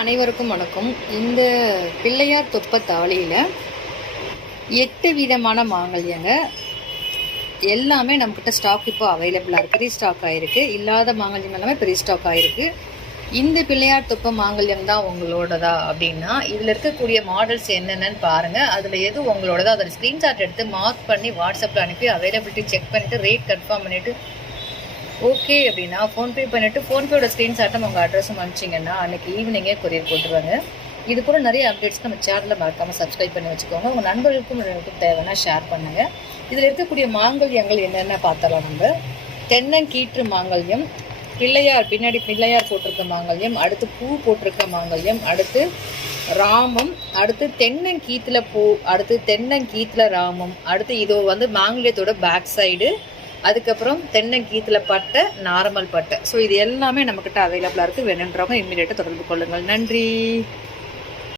அனைவருக்கும் வணக்கம். இந்த பிள்ளையார் தொப்ப தாலியில் 8 விதமான மாங்கல்யங்க எல்லாமே நம்மக்கிட்ட ஸ்டாக் இப்போ அவைலபிளாக இருக்குது. ரீஸ்டாக் ஆகிருக்கு. இல்லாத மாங்கல்யம் எல்லாமே ரீஸ்டாக் ஆகிருக்கு. இந்த பிள்ளையார் தொப்ப மாங்கல்யம் தான் உங்களோடதா அப்படின்னா இதில் இருக்கக்கூடிய மாடல்ஸ் என்னென்னு பாருங்கள். அதில் எது உங்களோடதோ அதில் ஸ்க்ரீன்ஷாட் எடுத்து மார்க் பண்ணி வாட்ஸ்அப்பில் அனுப்பி அவைலபிலிட்டி செக் பண்ணிவிட்டு ரேட் கன்ஃபார்ம் பண்ணிவிட்டு ஓகே அப்படின்னா ஃபோன்பே பண்ணிவிட்டு ஃபோன்பேயோட ஸ்க்ரீன்ஷாட்டும் உங்கள் அட்ரஸும் அனுப்பிச்சிங்கன்னா அன்றைக்கி ஈவினிங்கே கொரியர் போட்டுருவாங்க. இது கூட நிறைய அப்டேட்ஸ் நம்ம சேனலில் மறக்காமல் சப்ஸ்கிரைப் பண்ணி வச்சுக்கோங்க. உங்கள் நண்பர்களுக்கும் தேவைன்னா ஷேர் பண்ணுங்கள். இதில் இருக்கக்கூடிய மாங்கல்யங்கள் என்னென்ன பார்த்தலாம். நம்ம தென்னங்கீற்று மாங்கல்யம், பிள்ளையார் பின்னாடி பிள்ளையார் போட்டிருக்க மாங்கல்யம், அடுத்து பூ போட்டிருக்க மாங்கல்யம், அடுத்து ராமம், அடுத்து தென்னங்கீத்தில் பூ, அடுத்து தென்னங்கீத்தில் ராமம், அடுத்து இது மாங்கல்யத்தோட பேக் சைடு, அதுக்கப்புறம் தென்னங்கீத்தில் பட்டை, நார்மல் பட்டை. ஸோ இது எல்லாமே நம்மக்கிட்ட அவைலபிளாக இருக்குது. வேணுன்றவங்க இம்மீடியட்டாக தொடர்பு கொள்ளுங்கள். நன்றி.